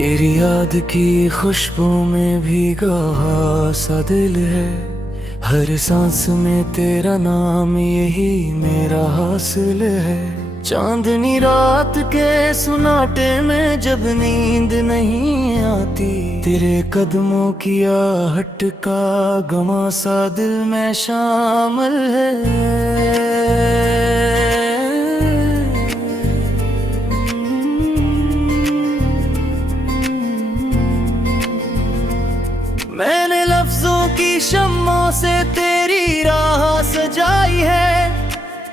तेरी याद की खुशबू में भीगा सा दिल है। हर सांस में तेरा नाम, यही मेरा हासिल है। चांदनी रात के सुनाटे में जब नींद नहीं आती, तेरे कदमों की आहट का गमा सा दिल में शामिल है। मैंने लफ्जों की शम्मों से तेरी राह सजाई है,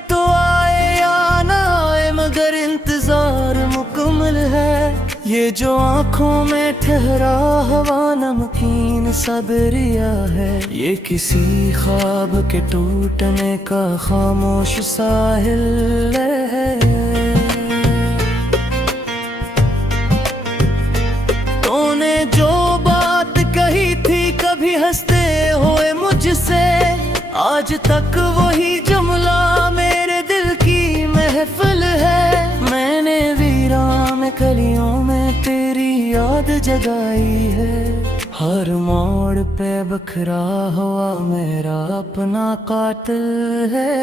तो आए या ना आए मगर इंतजार मुकम्मल है। ये जो आंखों में ठहरा हवा नमकीन सा दरिया है, ये किसी ख्वाब के टूटने का खामोश साहिल है। तूने जो बात कही थी कभी हंसते हुए मुझसे, आज तक वही जुमला मेरे दिल की महफिल है। मैंने वीरान कलियों में तेरी याद जगाई है, हर मोड़ पे बखरा हुआ मेरा अपना कातिल है।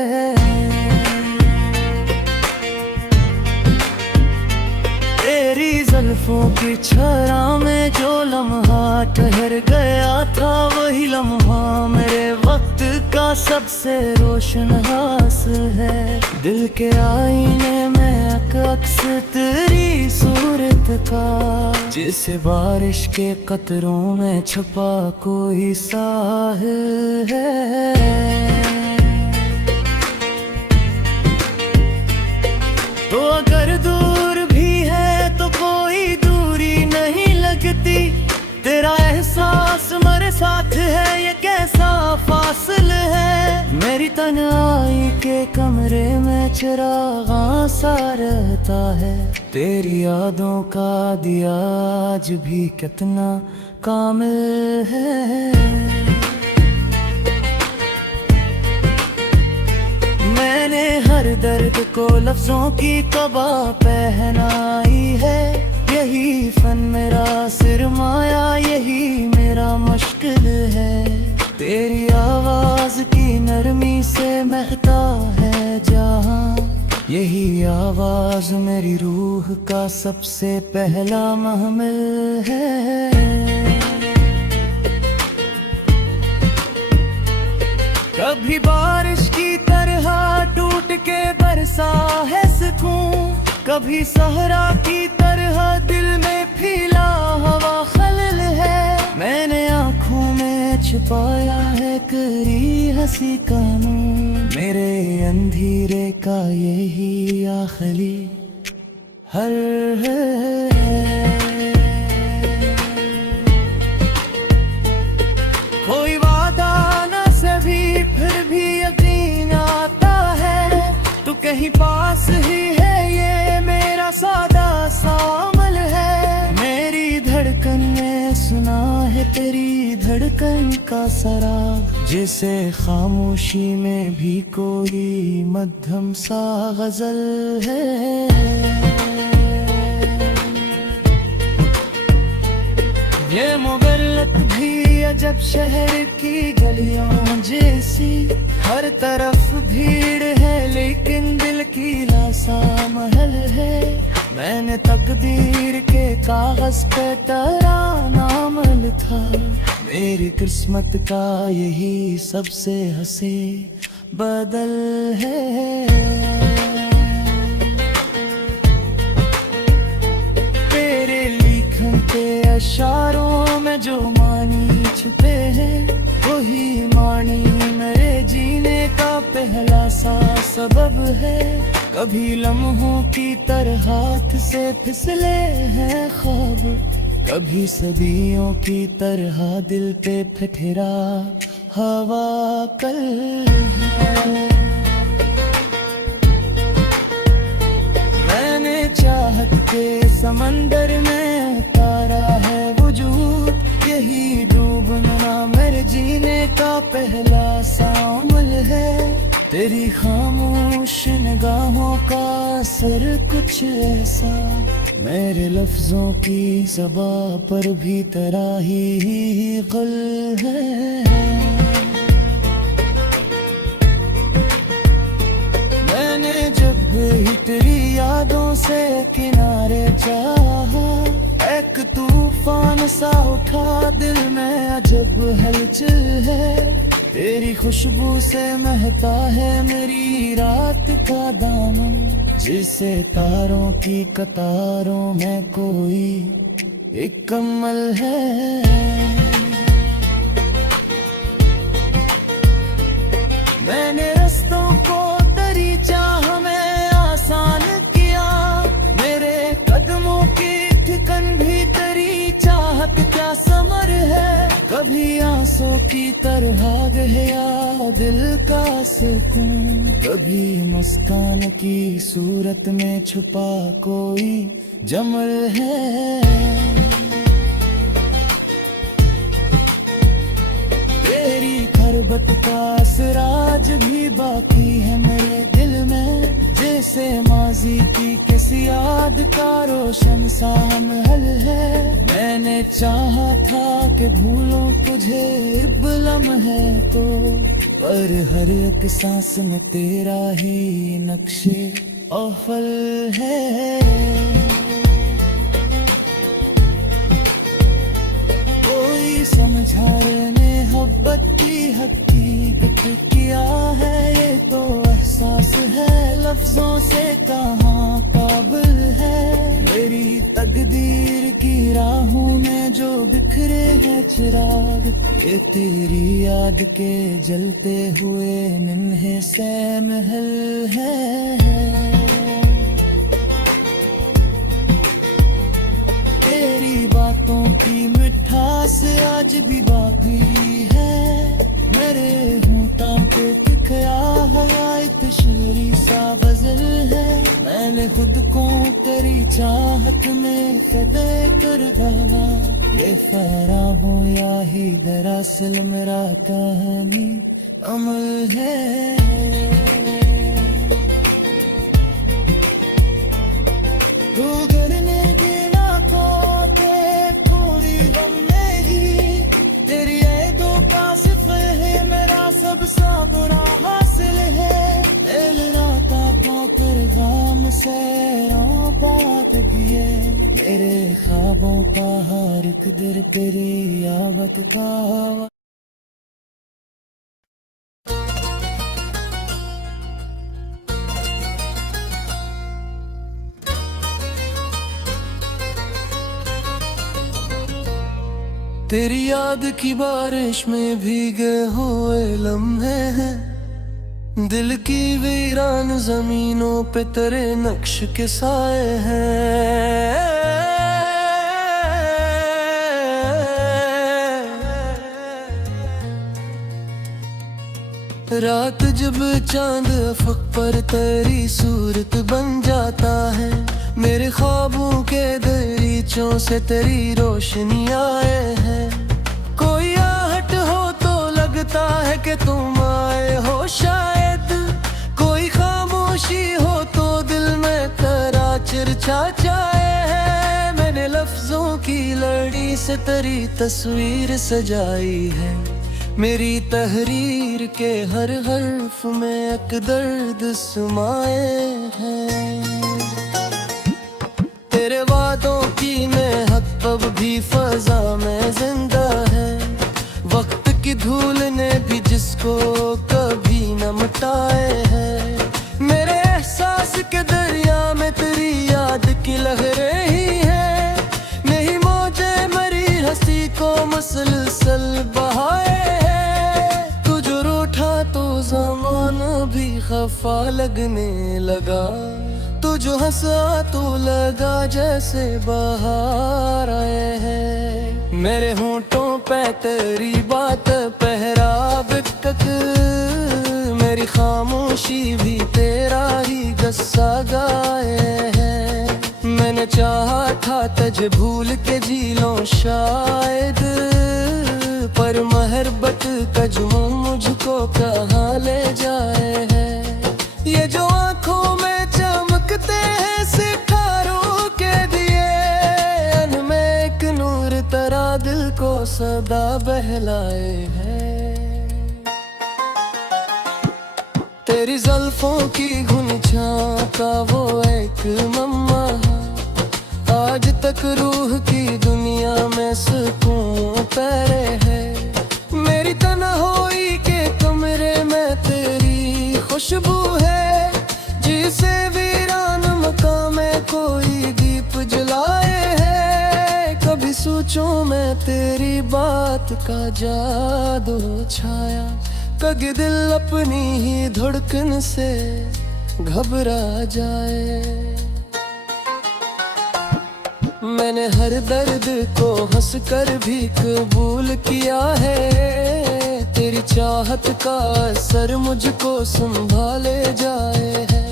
तेरी जुल्फों की छरा में जो लम्हा ठहर गया था, वही लम्हा मेरे वक्त का सबसे रोशन हासिल है। दिल के आईने में अक्स तेरी सूरत का, जिसे बारिश के कतरों में छुपा कोई साहिल है। तो अगर दूर भी है तो कोई दूरी नहीं लगती, तेरा एहसास मेरे साथ है, ये कैसा फासिल है। मेरी तन्हाई के कमरे में चिरागा सा रहता है, तेरी यादों का दिया आज भी कितना कामिल है। मैंने हर दर्द को लफ्जों की कबा पहनाई है, यही फन मेरा सिरमाया, यही मेरा मुश्किल है। तेरी आवाज की नरमी से महकता है जहां, यही आवाज मेरी रूह का सबसे पहला महमिल है। कभी बारिश की तरह टूट के बरसा है सुकून, कभी सहरा की तरह दिल में फैला हवा खलल है। मैंने आँखों में छुपाया है करी हंसी कानून, मेरे अंधेरे का यही आखिरी हर है। कोई वादा न सभी फिर भी यकीन आता है, तू कहीं पास ही है, ये मेरा सादा सा अमल है। मेरी धड़कन ने सुना है तेरी धड़कन का सराग, जिसे खामोशी में भी कोई मध्यम सा गजल है। ये मुगल्लत भी अजब शहर की गलियों जैसी, हर तरफ भीड़ है लेकिन दिल की लासा महल है। मैंने तकदीर के कागज पे तेरा नाम लिखा, मेरी किस्मत का यही सबसे हंसी बदल है। तेरे लिखन के अशारों में जो मानी छुपे हैं, वही मानी मेरे जीने का पहला सा सबब है। कभी लम्हों की तरह हाथ से फिसले हैं ख्वाब, कभी सदियों की तरह दिल पे ठहरा हवा कल है। मैंने चाहत के समंदर में उतारा है वजूद, यही डूबना मेरे जीने का पहला सा अमल है। तेरी खामोश निगाहों का असर कुछ ऐसा, मेरे लफ्जों की ज़बां पर भी तेरा ही गुल है। मैंने जब भी तेरी यादों से किनारे चाहा, एक तूफान सा उठा दिल में अजब हलचल है। तेरी खुशबू से महका है मेरी रात का दामन, जिसे तारों की कतारों में कोई एक कमल है। मैंने रस्तों को तेरी चाह में आसान किया, मेरे कदमों की ठिकन भी तेरी चाहत क्या समर है। कभी आंसू की तरह गया दिल का सुकून, कभी मुस्कान की सूरत में छुपा कोई जमल है। तेरी खरबत का असराज भी बाकी है मेरे दिल में, जैसे माजी की किसी याद का रोशन सा महल है। मैंने चाहा था कि भूलों तुझे इब लम्हे को, पर हर एक सांस में तेरा ही नक्शे औफल है। कोई समझाने मोहब्बत की हकीकत किया है, ये तो एहसास है लफ्जों से कहाँ काबिल है। मेरी तकदीर की राहों में जो बिखरे हैं चिराग, ये तेरी याद के जलते हुए नन्हे से महल है। तेरी बातों की मिठास आज भी बाकी है, मेरे होंठों पे दिखया हुआ एक शेरी सा गजल है। मैंने खुद को तेरी चाहत में फदे कर डाला, ये फहरा हो या ही दरअसल मेरा कहानी अमल है। सबसा बुरा हासिल है, दिल राता का किरदाम से बात किए, मेरे ख्वाबों का हर एक दिल तेरी यावत का। तेरी याद की बारिश में भीगे हुए लम्हे हैं, दिल की वीरान जमीनों पे तेरे नक्श के साए हैं। रात जब चांद अफक पर तेरी सूरत बन जाता है, मेरे ख्वाबों के दरीचों से तेरी रोशनी आए हैं। कोई आहट हो तो लगता है कि तुम आए हो, शायद कोई खामोशी हो तो दिल में तेरा चर्चा चाहे है। मैंने लफ्जों की लड़ी से तेरी तस्वीर सजाई है, मेरी तहरीर के हर हर्फ में एक दर्द समाए हैं। तेरे वादों की महक अब भी फजा में जिंदा है, वक्त की धूल ने भी जिसको कभी न मिटाए है। मेरे एहसास के दरिया में तेरी याद की लहरें ही है, नहीं मौजे मरी हंसी को मुसलसल बहाए है। तू जो रूठा तो ज़माना भी खफा लगने लगा, तू जो हंसा तो लगा जैसे बाहर आए हैं। मेरे होंठों पे तेरी बात पहराव तक, मेरी खामोशी भी तेरा ही गस्सा गाए है। मैंने चाहा था तुझे भूल के जी लूं शायद, पर महरबत का जुनून मुझको कहाँ ले जाए है। सदा बहलाए हैं। तेरी जुल्फों की घुन झांका वो एक मम्मा, आज तक रूह की दुनिया में सुकून पैरे है। मेरी तन्हाई के कमरे में तेरी खुशबू है, जिसे वीरान मकान में कोई दीप जलाए है। कभी सोचूं मैं तेरी बात का जादू छाया, कभी दिल अपनी ही धड़कन से घबरा जाए। मैंने हर दर्द को हंसकर भी कबूल किया है, तेरी चाहत का असर मुझको संभाले जाए है।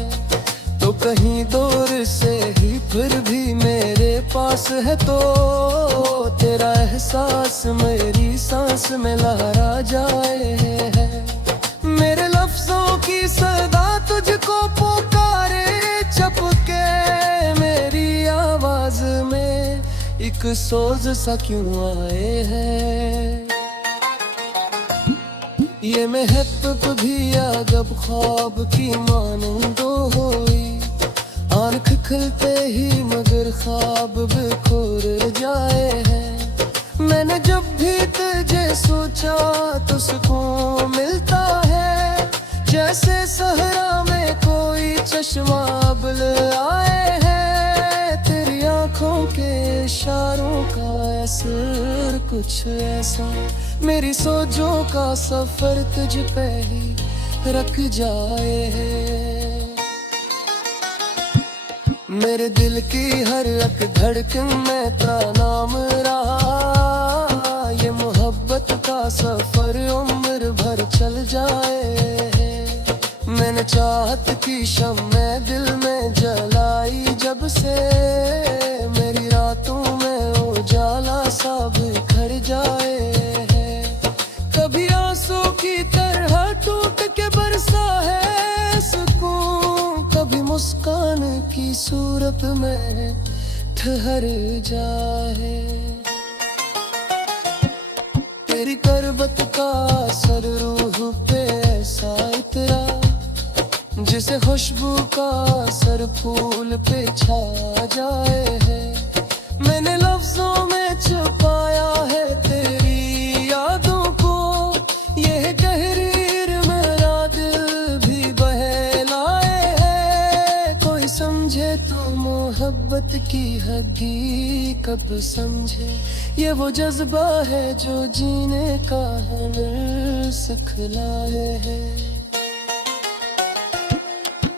तो कहीं दूर से ही फिर भी मेरे पास है, तो तेरा एहसास मेरी सांस में लहरा जाए है। मेरे लफ्जों की सदा तुझको पुकारे चपके, मेरी आवाज में एक सोज सा क्यों आए है। ये महबूब भी अजब ख्वाब की मानंद हुई, आँख खुलते ही मगर ख्वाब बिखर जाए है। मैंने जब भी तुझे सोचा तो सुकून मिलता है, जैसे सहरा में कोई चश्मा अबल आए है। तेरी आँखों के इशारों का असर कुछ ऐसा, मेरी सोचों का सफर तुझ पे ही रख जाए है। मेरे दिल की हर एक धड़कन में तेरा नाम रहा, ये मोहब्बत का सफर उम्र भर चल जाए है। मैंने चाहत की शम्मे दिल में जलाई जब से, मेरी रातों में उजाला सा बिखर जाए है। कभी आंसू की तरह टूट के बरसा है सुकून, कभी मुस्कान की सूरत में ठहर जाए। तेरी करबत का असर रूह पे ऐसा इतरा, जिसे खुशबू का असर फूल पे छा जाए है। मैंने लफ्जों में छुपाया है तेरी यादों को, यह गहरीर मेरा दिल भी बहलाए है। कोई समझे तो मोहब्बत की हकीकत समझे, ये वो जज्बा है जो जीने का हुनर सिखलाए है।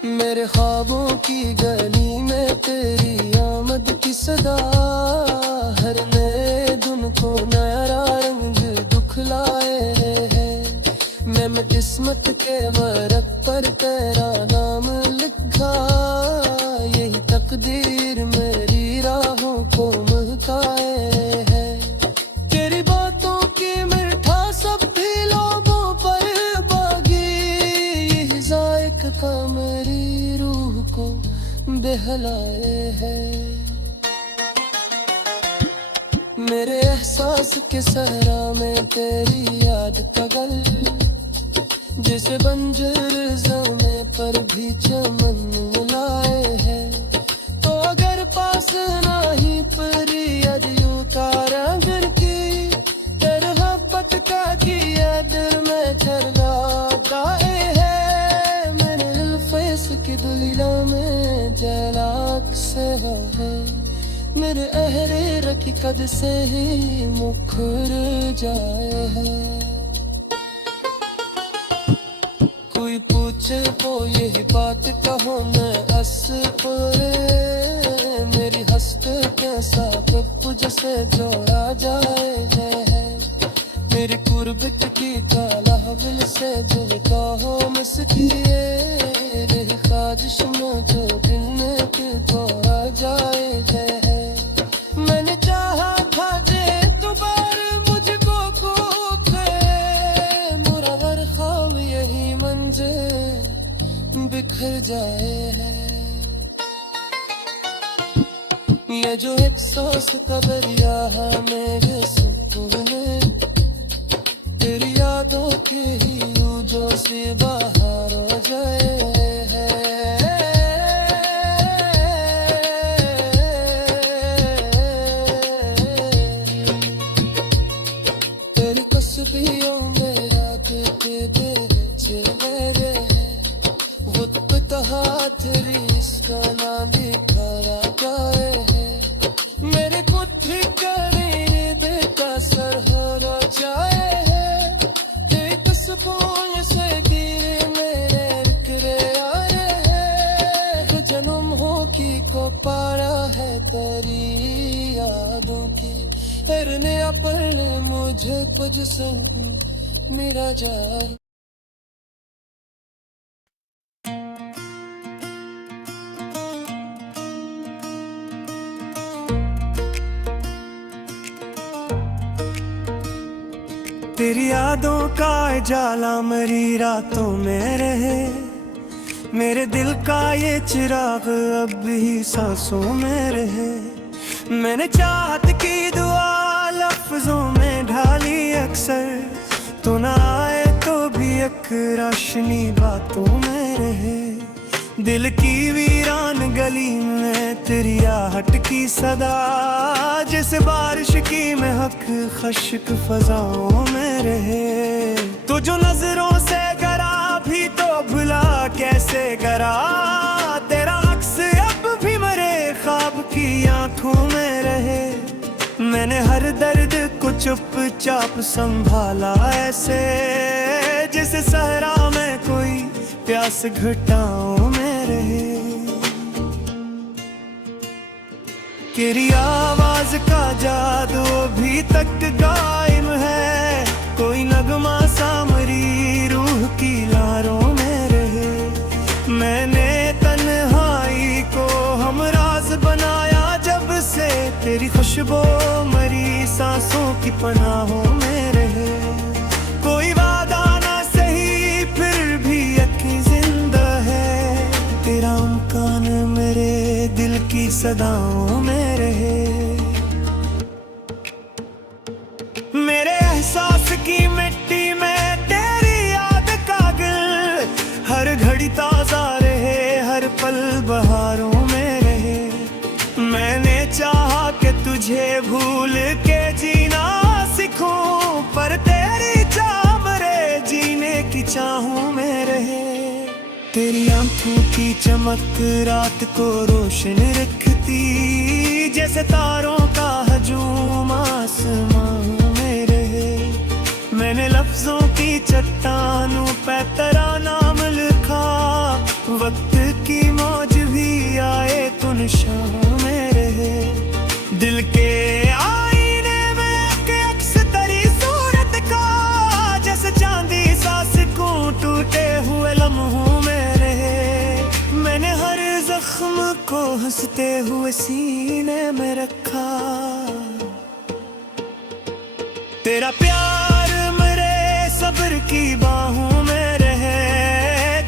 मेरे ख्वाबों की गली में तेरी आमद की सदा, हर नए दिन को नया रंग दुखलाए है। मैं किस्मत के वर्क पर तेरा नाम लिखा, यही तकदीर मेरी राहों को महकाए है। तेरी बातों की मिठास सब भी लोगों पर बागी, यही जायक का मेरी रूह को बहलाए है। मेरे एहसास के सहरा में तेरी याद का गल, जिसे बंजर ज़मीं पर भी चमन मिलाए है। तो अगर पास नहीं परी अदियों का रंग की, तेरा पटका किया दिल में ठहरा गाए है। मैंने अल्फेस की दुनिया में जलाक से है, मेरे अहरे रखी कद से ही मुखर जाए है। कोई पूछे तो यही बात कहो मैं हंस पड़े, मेरी हंसते के साथ तुझ से जोड़ा जाए है। मेरी कुर्बत की काला दिल से जुड़ता हो मस्तिए, रही ख्वाहिश में जो दिल में तोड़ा जाए है। मैंने चाहा था जे दोबारा मुझको खो के, मुरावर ख्वाब यही मंज़िल बिखर जाए है। ये जो एहसास का दरिया है मेरे सुकून ही यूं जो सी बाहर हो जाए है। तेरी तस्वीरों में रात के बेचे मेरे हैं, वो तहा तेरी इसका नाम दिखाया जाए है। मेरे खुद ही करीने देखा सर हरा जाए है। तेरी तस्वीर से गिरे मेरे बिखरे आए है। जन्म हो की को पारा है तेरी यादों की, तेरे अपन मुझे कुछ संग मेरा जाए। तेरी यादों का जाला मेरी रातों में रहे, मेरे दिल का ये चिराग अब भी सांसों में रहे। मैंने चाहत की दुआ लफ्जों में ढाली अक्सर, तो ना आए तो भी एक रोशनी बातों में रहे। दिल की वीरान गली में तेरी आहट की सदा, जैसे बारिश की महक खश्क फजाओं में रहे। तो जो नजरों से गरा भी तो भुला कैसे गरा, तेरा अक्स अब भी मरे ख्वाब की आंखों में रहे। मैंने हर दर्द को चुपचाप संभाला ऐसे, जैसे सहरा में कोई प्यास घटाओं में रहे। तेरी आवाज का जादू भी तक कायम है, कोई नगमा सामरी रूह की लारों में रहे। मैंने तन्हाई को हमराज बनाया जब से, तेरी खुशबू मरी सांसों की पनाहों में रहे। कोई वादा ना सही फिर भी यकीन जिंदा है, तेरा मुस्कान मेरे दिल की सदाओं में रहे। मेरे एहसास की मिट्टी में तेरी याद का गिल, हर घड़ी ताजा रहे, हर पल बहारों में रहे। मैंने चाहा कि तुझे भूल के जीना सीखूं, पर तेरी चाह मरे जीने की चाहों में रहे। तेरी आंखों की चमक रात को रोशन रखती, जैसे तारों का हजूम आसमां में रहे। मैंने लफ्जों की चट्टानों पे तेरा नाम लिखा, वक्त की मौज भी आए तो निशान में रहे। दिल के आईने में एक अक्स तेरी सूरत का, जैसे चांदी सा सिकों टूटे हुए लम्हों में रहे। मैंने हर जख्म को हंसते हुए सीने में रखा, तेरा प्यार मेरे सब्र की बाहों में रहे।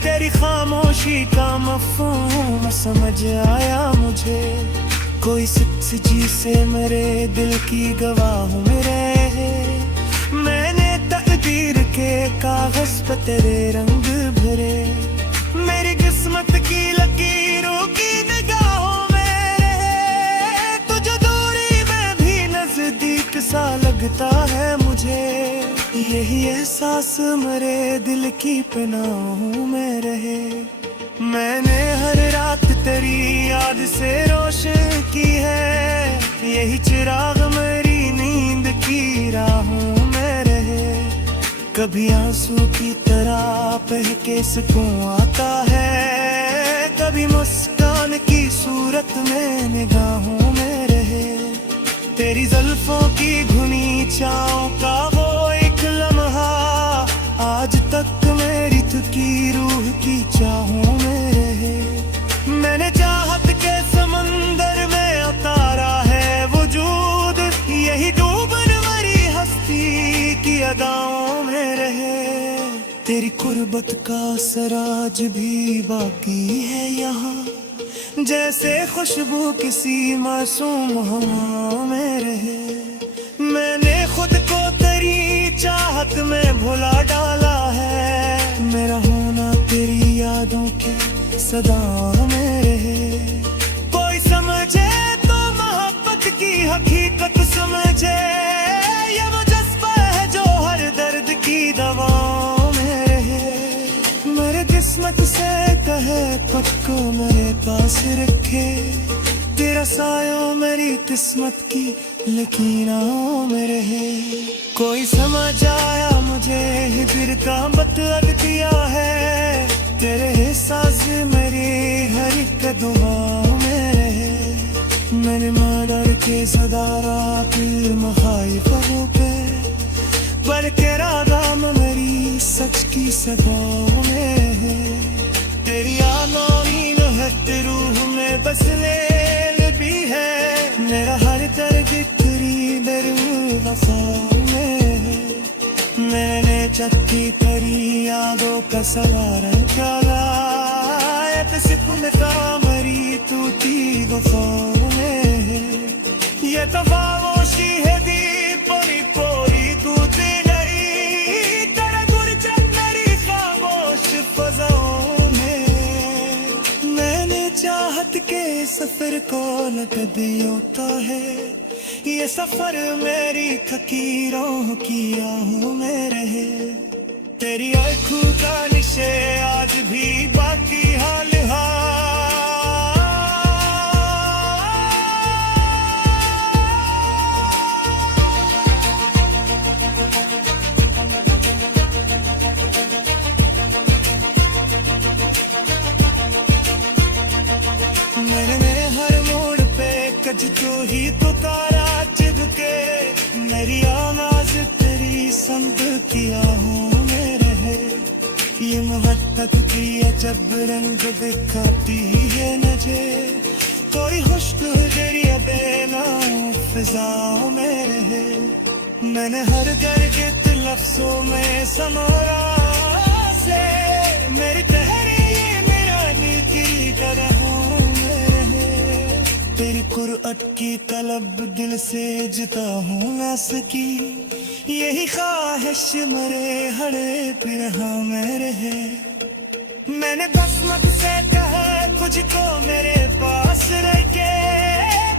तेरी खामोशी का मफ़हूम समझ आया मुझे, कोई सच्ची से मेरे दिल की गवाहों में रहे। मैंने तकदीर के कागज पे तेरे रंग भरे, मेरी किस्मत की लकीरों की निगाहों में रहे। तुझे दूरी में भी नजदीक सा लगता है मुझे, यही एहसास मेरे दिल की पनाहों में रहे। मैंने हर रात तेरी याद से रोशन की है, यही चिराग मेरी नींद की राहों में रहे। कभी आंसू की तरह बहके सुकून आता है, कभी मुस्कान की सूरत में निगाहों में रहे। तेरी जुल्फों की घुनी छाँव का वो एक लम्हा, आज तक मेरी थकी रूह की चाहों में रहे। मैंने चाहत के समंदर में उतारा है वजूद, यही डूबन मरी हस्ती की अदाओं में रहे। तेरी कुर्बत का सराज भी बाकी है यहाँ, जैसे खुशबू किसी मासूम हवा में रहे। मैंने खुद को तेरी चाह चाहत में भुला डाला है। मेरा होना तेरी यादों के सदा में रहे। कोई समझे तो मोहब्बत की हकीकत समझे, ये वो जज्बा है जो हर दर्द की दवाओं में रहे। मेरे किस्मत से कहे खुद को मेरे पास रखे, तेरा साया मेरी किस्मत की लकीरों में रहे। कोई समझ आया मुझे ही दिल का मतलब दिया है, तेरे एहसास मेरी हर एक दुआ में रहे। मैंने मर्डर के सदारा फिर मुखालिफ पे, पर के राधाम मेरी सच की सदाओं में है। तेरी आलोनील है रूह में बस ले भी है, मेरा हर दर्द तेरी दरूद वफाओं में है। मैंने चक्की करी यादों का सवार चला, मरी तू थी गुफाओं में है। ये तो खामोशी है दी पोरी पोरी तू तेरी, तेरा गुरजन मेरी खामोश फजाओं में। मैंने चाहत के सफर को न कभी होता है, ये सफर मेरी फकीरों की आहों में रहे। तेरी आँखों का निशे आज भी बाकी हाल मेरे हर मोड़ पे कज तो ही तो तारा चिपके, मेरी आवाज तेरी संग किया हूँ मेरे है। ये मोहब्बत की अजब रंग दिखाती है मुझे, कोई खुशबू तेरी बेनाम फिजाओं में रहे। मैंने हर दर्द लफ्जों में समोरा से, मेरी तहरीर मेरा नील की तरह में रहे। तेरी कुर्अत की तलब दिल से जुदा हूँ ना सकी, यही ख्वाहिश मेरे हरे पिरहा में रहे। मैंने किस्मत से कहा तुझको मेरे पास रखे,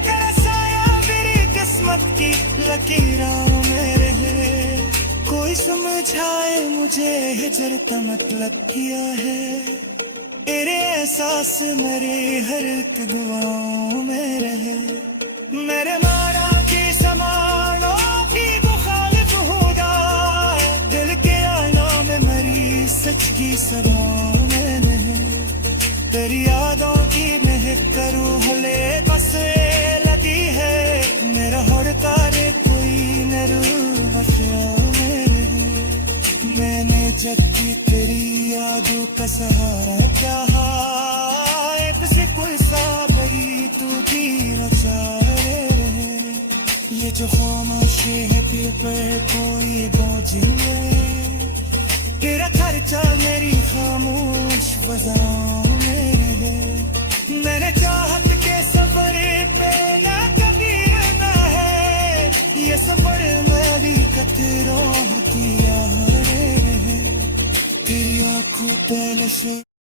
तेरा साया मेरी किस्मत की लकीरों में रहे। कोई समझाए मुझे हिजरत मतलब किया है, तेरे एहसास मेरे हर एक दुआओं में रहे। मेरे मारा की समानों की मुखालिफ हो जाए, दिल के आईनों में मेरी सच की सदाओं में नहीं। तेरी यादों की महक करूँ हले बस लगी है, मेरा हर तारे कोई नरू बशाओं में नहीं। मैंने जब की तेरी यादों का सहारा चाहा, से कोई साबरी तू भी रचाए रहे। ये जो खामोशी है दिल पे कोई बोझ नहीं, तेरा खर्चा मेरी खामोश फजाओं में रहे। मैंने चाहत के सफर पे ना कभी रहना है, ये सफर मेरी कतरों की यार रहे। तेरी आँखों पे नशे